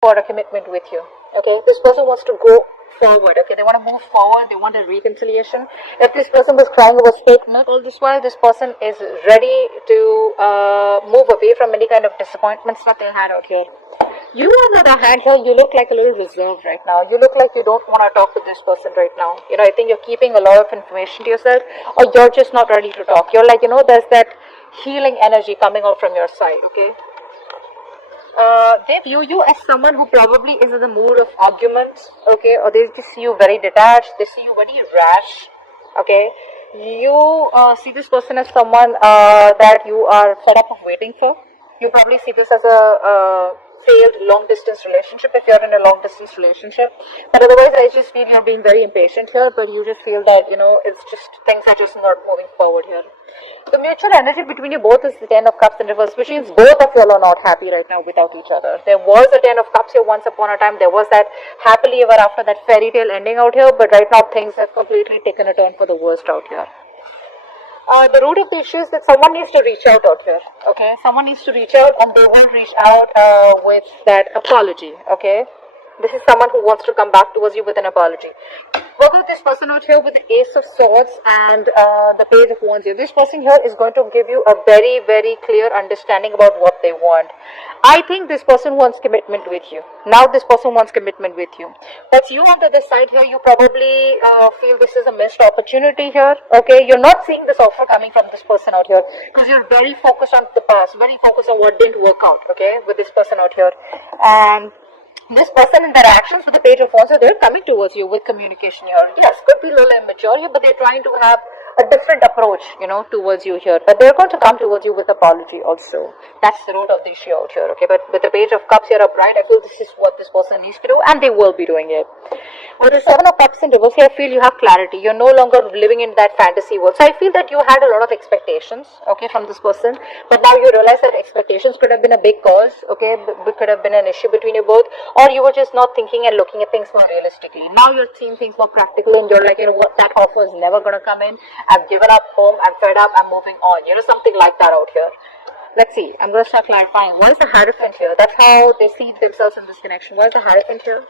for a commitment with you. Okay, this person wants to go forward. Okay, they want to move forward, they want a reconciliation. If this person was crying over fake milk all this while, this person is ready to move away from any kind of disappointments that they had out here. You, on the other hand, here, you look like a little reserved right now. You look like you don't want to talk to this person right now. I think you're keeping a lot of information to yourself, or you're just not ready to talk. You're like, there's that healing energy coming out from your side, okay? They view you as someone who probably is in the mood of arguments, okay? Or they just see you very detached, they see you very rash, okay? You see this person as someone that you are fed up of waiting for. You probably see this as a failed long distance relationship if you're in a long distance relationship. But otherwise, I just feel you're being very impatient here, but you just feel that, it's just things are just not moving forward here. The mutual energy between you both is the Ten of Cups in reverse, which means both of you are not happy right now without each other. There was a Ten of Cups here once upon a time. There was that happily ever after, that fairy tale ending out here, but right now things have completely taken a turn for the worst out here. The root of the issue is that someone needs to reach out here, okay? Someone needs to reach out, and they will reach out with that apology, okay? This is someone who wants to come back towards you with an apology. What about this person out here with the Ace of Swords and the Page of Wands here? This person here is going to give you a very, very clear understanding about what they want. I think this person wants commitment with you. Now this person wants commitment with you. But you on the other side here, you probably feel this is a missed opportunity here. Okay, you're not seeing this offer coming from this person out here because you're very focused on the past, very focused on what didn't work out, okay, with this person out here. And this person in their actions with the Page of Wands, they're coming towards you with communication here. Yes, could be a little immature here, but they're trying to have a different approach, towards you here. But they're going to come towards you with apology also. That's the root of the issue out here, okay? But with the Page of Cups here upright, I feel this is what this person needs to do, and they will be doing it. With the Seven of Cups in reverse here, I feel you have clarity. You're no longer living in that fantasy world. So I feel that you had a lot of expectations, okay, from this person. But now you realize that expectations could have been a big cause, okay? Could have been an issue between you both. Or you were just not thinking and looking at things more realistically. Now you're seeing things more practical, and you're like, what, that offer is never going to come in. I've given up home, I'm fed up, I'm moving on. Something like that out here. Let's see, I'm going to start clarifying. What is the Hierophant here? That's how they see themselves in this connection. What is the Hierophant here?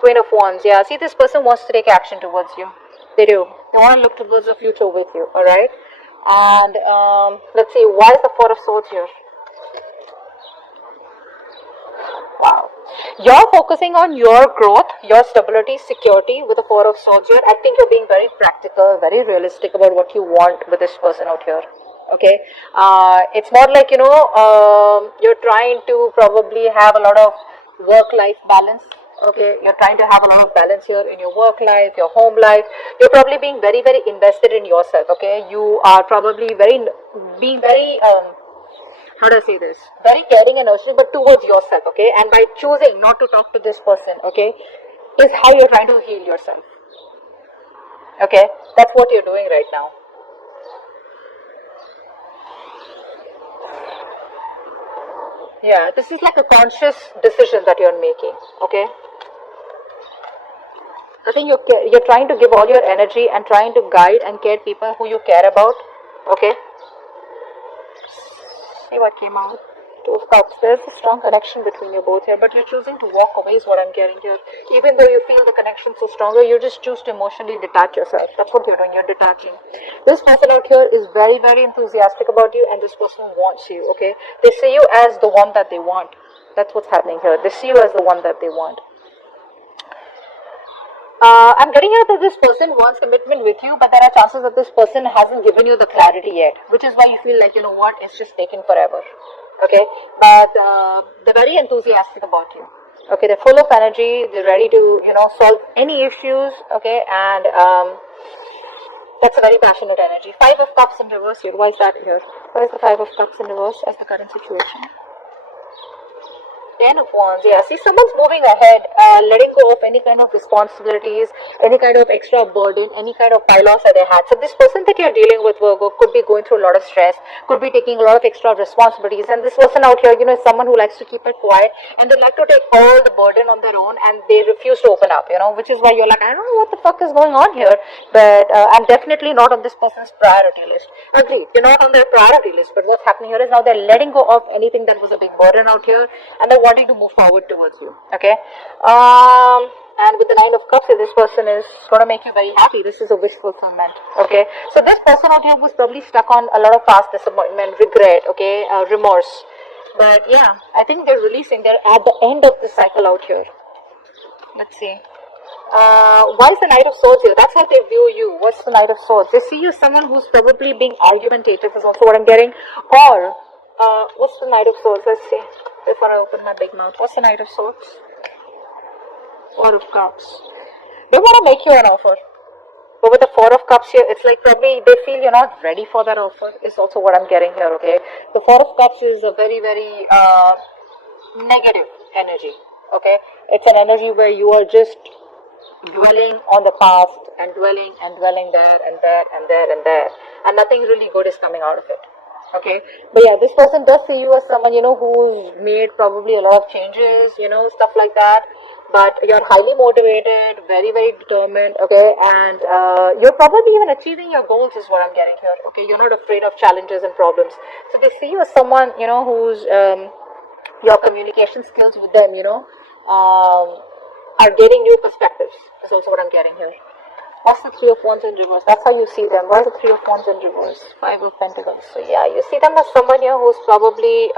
Queen of Wands, yeah. See, this person wants to take action towards you. They do. They want to look towards the future with you, alright? And let's see, why is the Four of Swords here? Wow. You're focusing on your growth, your stability, security with the Four of Swords here. I think you're being very practical, very realistic about what you want with this person out here. Okay, it's more like, you're trying to probably have a lot of work-life balance. Okay, you're trying to have a lot of balance here in your work life, your home life. You're probably being very, very invested in yourself. Okay, you are probably being very how do I say this? Very caring and nurturing, but towards yourself, okay? And by choosing not to talk to this person, okay, is how you're trying to heal yourself. Okay? That's what you're doing right now. Yeah, this is like a conscious decision that you're making, okay? I think you're trying to give all your energy and trying to guide and care people who you care about, okay? See what came out. Two of Cups. There's a strong connection between you both here, but you're choosing to walk away is what I'm getting here. Even though you feel the connection so stronger, you just choose to emotionally detach yourself. That's what you're doing. You're detaching. This person out here is very, very enthusiastic about you, and this person wants you, okay? They see you as the one that they want. That's what's happening here. They see you as the one that they want. I'm getting here that this person wants commitment with you, but there are chances that this person hasn't given you the clarity yet, which is why you feel like, it's just taken forever. Okay, but they're very enthusiastic about you. Okay, they're full of energy, they're ready to, solve any issues, okay, and that's a very passionate energy. Five of Cups in reverse here. Why is that here? Why is the Five of Cups in reverse as the current situation? Ten of Wands, yeah. See, someone's moving ahead, letting go of any kind of responsibilities, any kind of extra burden, any kind of pile-offs that they had. So this person that you're dealing with, Virgo, could be going through a lot of stress, could be taking a lot of extra responsibilities. And this person out here, is someone who likes to keep it quiet, and they like to take all the burden on their own, and they refuse to open up, which is why you're like, I don't know what the fuck is going on here, but I'm definitely not on this person's priority list. Agreed, you're not on their priority list, but what's happening here is now they're letting go of anything that was a big burden out here, and they're wanting to move forward towards you. Okay. And with the Nine of Cups, this person is going to make you very happy. This is a wish fulfillment. Okay. So this person out here was probably stuck on a lot of past disappointment, regret. Okay, remorse. But yeah, I think they're releasing. They're at the end of the cycle out here. Let's see. Why is the Knight of Swords here? That's how they view you. What's the Knight of Swords? They see you as someone who's probably being argumentative, is also what I'm getting. Or, what's the Knight of Swords? Let's see. Before I open my big mouth. What's the Knight of Swords? Four of Cups. They want to make you an offer. But with the Four of Cups here, it's like probably they feel you're not ready for that offer. Is also what I'm getting here, okay? The Four of Cups is a very, very negative energy, okay? It's an energy where you are just dwelling on the past and dwelling there and there and there and there, and nothing really good is coming out of it. Okay, but yeah, this person does see you as someone, you know, who's made probably a lot of changes, you know, stuff like that. But you're highly motivated, very, very determined, okay, and you're probably even achieving your goals is what I'm getting here, okay. You're not afraid of challenges and problems. So they see you as someone, you know, who's your communication skills with them, you know, are gaining new perspectives is also what I'm getting here. What's the Three of Wands in reverse? That's how you see them. Why is the Three of Wands in reverse? Five of Pentacles. So yeah, you see them as someone here who's probably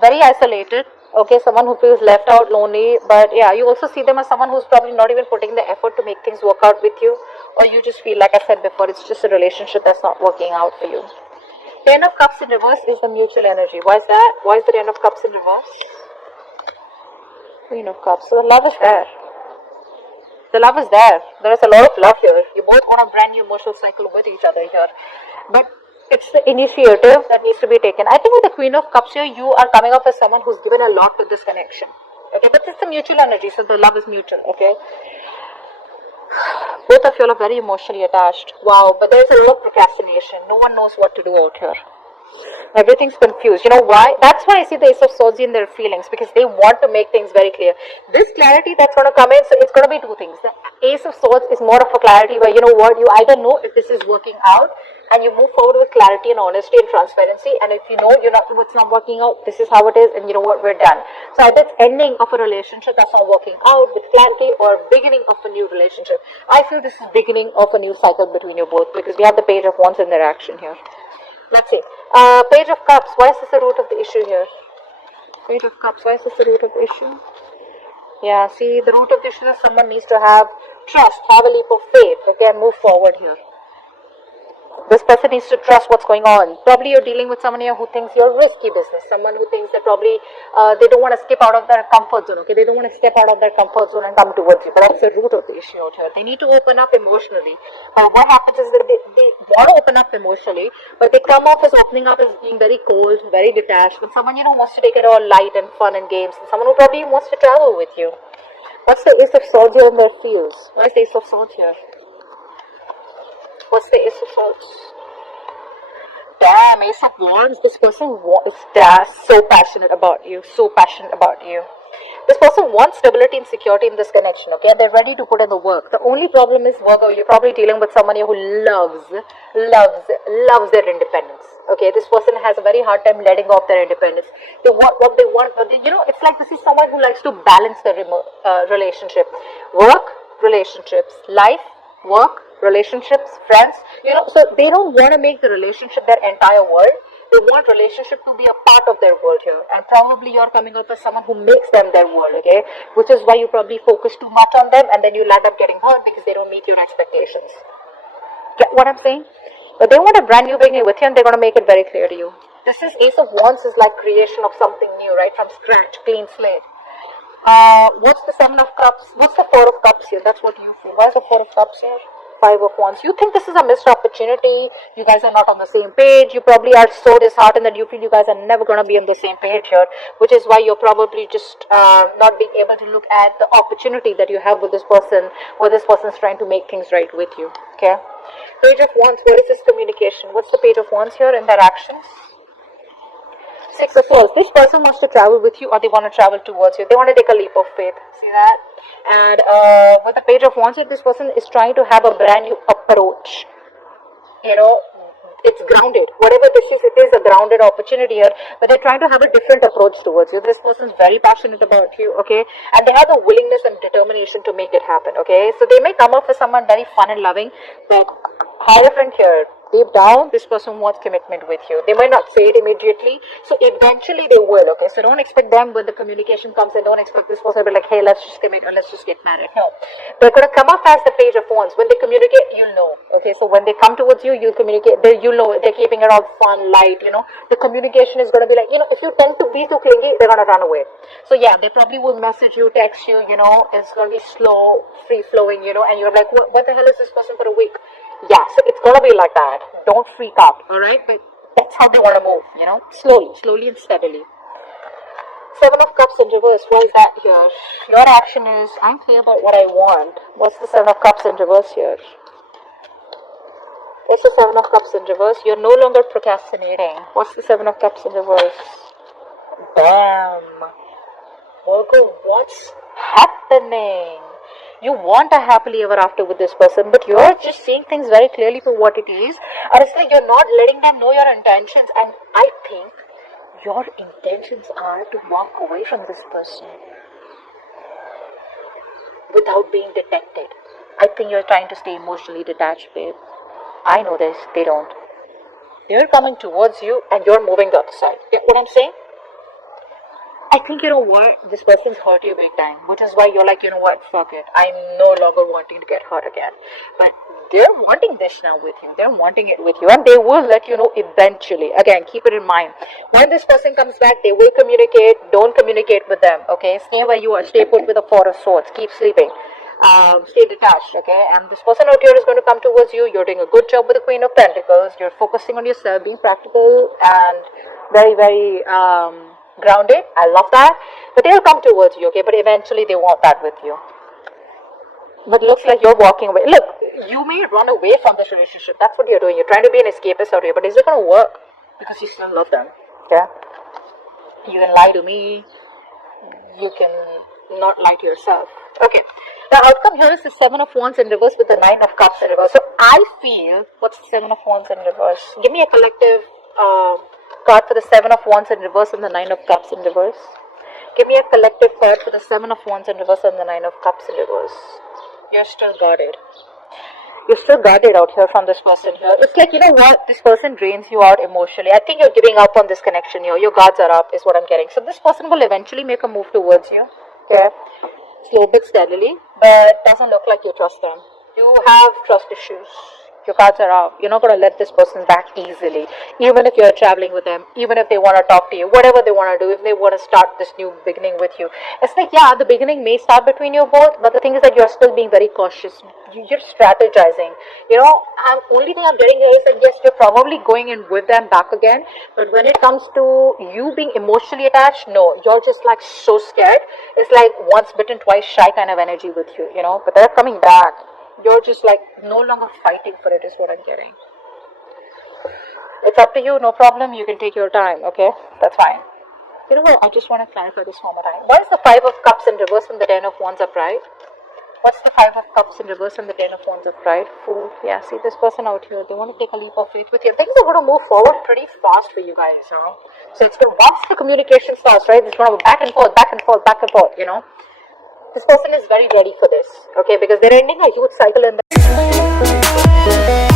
very isolated. Okay, someone who feels left out, lonely. But yeah, you also see them as someone who's probably not even putting the effort to make things work out with you. Or you just feel, like I said before, it's just a relationship that's not working out for you. Ten of Cups in reverse is the mutual energy. Why is that? Why is the Ten of Cups in reverse? Queen of Cups. So the love is there. The love is there. There is a lot of love here. You both want a brand new emotional cycle with each other here. But it's the initiative that needs to be taken. I think with the Queen of Cups here, you are coming off as someone who's given a lot to this connection. Okay, but it's the mutual energy, so the love is mutual, okay? Both of you are very emotionally attached. Wow, but there's a lot of procrastination. No one knows what to do out here. Everything's confused. You know why? That's why I see the Ace of Swords in their feelings, because they want to make things very clear. This clarity that's going to come in, so it's going to be two things. The Ace of Swords is more of a clarity where, you know what, you either know if this is working out and you move forward with clarity and honesty and transparency, and if you know it's not working out, this is how it is, and you know what, we're done. So either it's ending of a relationship that's not working out with clarity, or beginning of a new relationship. I feel this is beginning of a new cycle between you both, because we have the Page of Wands in their action here. Let's see. Page of Cups. Why is this the root of the issue here? Page of Cups. Why is this the root of the issue? Yeah, see, the root of the issue is someone needs to have trust, have a leap of faith, okay, and move forward here. This person needs to trust what's going on. Probably you're dealing with someone here who thinks you're risky business. Someone who thinks that probably they don't want to skip out of their comfort zone. Okay, they don't want to step out of their comfort zone and come towards you. But that's the root of the issue out here. They need to open up emotionally. What happens is that they want to open up emotionally, but they come off as opening up as being very cold, very detached. When someone, you know, wants to take it all light and fun and games, and someone who probably wants to travel with you. What's the Ace of Swords here in their fields? Why is the Ace of Swords here? What's the Ace of Swords? Damn, Ace of Wands. This person is so passionate about you. So passionate about you. This person wants stability and security in this connection, okay? They're ready to put in the work. The only problem is, Virgo, you're probably dealing with someone who loves their independence. Okay, this person has a very hard time letting go of their independence. They want what they want. You know, it's like this is someone who likes to balance the relationship. Work, relationships, life, work, relationships, friends. You know, so they don't want to make the relationship their entire world. They want relationship to be a part of their world here. And probably you're coming up as someone who makes them their world, okay? Which is why you probably focus too much on them, and then you end up getting hurt because they don't meet your expectations. Get what I'm saying? But they want a brand new beginning with you, and they're going to make it very clear to you. This is Ace of Wands is like creation of something new, right? From scratch, clean slate. What's the Seven of Cups? What's the Four of Cups here? That's what you feel. Why is the Four of Cups here? Five of Wands. You think this is a missed opportunity. You guys are not on the same page. You probably are so disheartened that you feel you guys are never going to be on the same page here, which is why you're probably just not being able to look at the opportunity that you have with this person, where this person's trying to make things right with you. Okay. Page of Wands. What is this communication? What's the Page of Wands here in their actions? Six of Swords. This person wants to travel with you, or they want to travel towards you. They want to take a leap of faith. See that? And with the Page of Wands, this person is trying to have a brand new approach. You know, it's grounded. Whatever this is, it is a a grounded opportunity here, but they're trying to have a different approach towards you. This person's very passionate about you, okay, and they have the willingness and determination to make it happen, okay. So they may come up with someone very fun and loving, but Hierophant here, deep down, this person wants commitment with you. They might not say it immediately, so eventually they will, okay? So don't expect them when the communication comes, and don't expect this person to be like, hey, let's just commit or let's just get married. No. They're going to come up as the Page of Wands. When they communicate, you'll know, okay? So when they come towards you, you'll communicate, you'll know they're keeping it all fun, light, you know? The communication is going to be like, you know, if you tend to be too clingy, they're going to run away. So yeah, they probably will message you, text you, you know, it's going to be slow, free-flowing, you know, and you're like, what the hell is this person for a week? Yeah, so it's gonna be like that. Don't freak out, alright? But that's how they want to move, you know? Slowly and steadily. Seven of Cups in reverse. Why is that here? Your action is, I'm clear about what I want. What's the Seven of Cups in reverse here? What's the Seven of Cups in reverse? You're no longer procrastinating. What's the Seven of Cups in reverse? Bam! Virgo, what's happening? You want a happily ever after with this person, but you're just seeing things very clearly for what it is. Or it's like you're not letting them know your intentions. And I think your intentions are to walk away from this person without being detected. I think you're trying to stay emotionally detached, babe. I know this. They don't. They're coming towards you and you're moving the other side. Get what I'm saying? I think, you know what, this person's hurt you big time, which is why you're like, you know what, fuck it. I'm no longer wanting to get hurt again. But they're wanting this now with you. They're wanting it with you, and they will let you know eventually. Again, keep it in mind. When this person comes back, they will communicate. Don't communicate with them, okay? Stay where you are. Stay put with the Four of Swords. Keep sleeping. Stay detached, okay? And this person out here is going to come towards you. You're doing a good job with the Queen of Pentacles. You're focusing on yourself, being practical and very, very, grounded. I love that. But they'll come towards you, okay? But eventually they want that with you. But it looks like you're walking away. Look, you may run away from this relationship. That's what you're doing. You're trying to be an escapist out here. But is it going to work? Because you still love them. Yeah? You can lie to me. You can not lie to yourself. Okay. The outcome here is the Seven of Wands in reverse with the Nine of Cups in reverse. So I feel, what's the Seven of Wands in reverse? Give me a collective card for the Seven of Wands in reverse and the Nine of Cups in reverse. Give me a collective card for the Seven of Wands in reverse and the Nine of Cups in reverse. You're still guarded. You're still guarded out here from this person here. It's like, you know what? This person drains you out emotionally. I think you're giving up on this connection here. Your guards are up is what I'm getting. So this person will eventually make a move towards you. Okay. Slow but steadily. But doesn't look like you trust them. You have trust issues. Your cards are out. You're not going to let this person back easily. Even if you're traveling with them, even if they want to talk to you, whatever they want to do, if they want to start this new beginning with you. It's like, yeah, the beginning may start between you both, but the thing is that you're still being very cautious. You're strategizing. You know, only thing I'm getting here is that yes, you're probably going in with them back again, but when it comes to you being emotionally attached, no, you're just like so scared. It's like once bitten, twice shy kind of energy with you, you know, but they're coming back. You're just like no longer fighting for it is what I'm getting. It's up to you, no problem. You can take your time, okay? That's fine. You know what? I just want to clarify this one more time. What is the Five of Cups in reverse and the Ten of Wands upright? What's the Five of Cups in reverse and the Ten of Wands upright? Fool. Yeah, see this person out here. They want to take a leap of faith with you. Things are going to move forward pretty fast for you guys, you know? So it's good. Once the communication starts, right? It's going to go back and forth, back and forth, back and forth, you know? This person is very ready for this, okay, because they're ending a huge cycle in the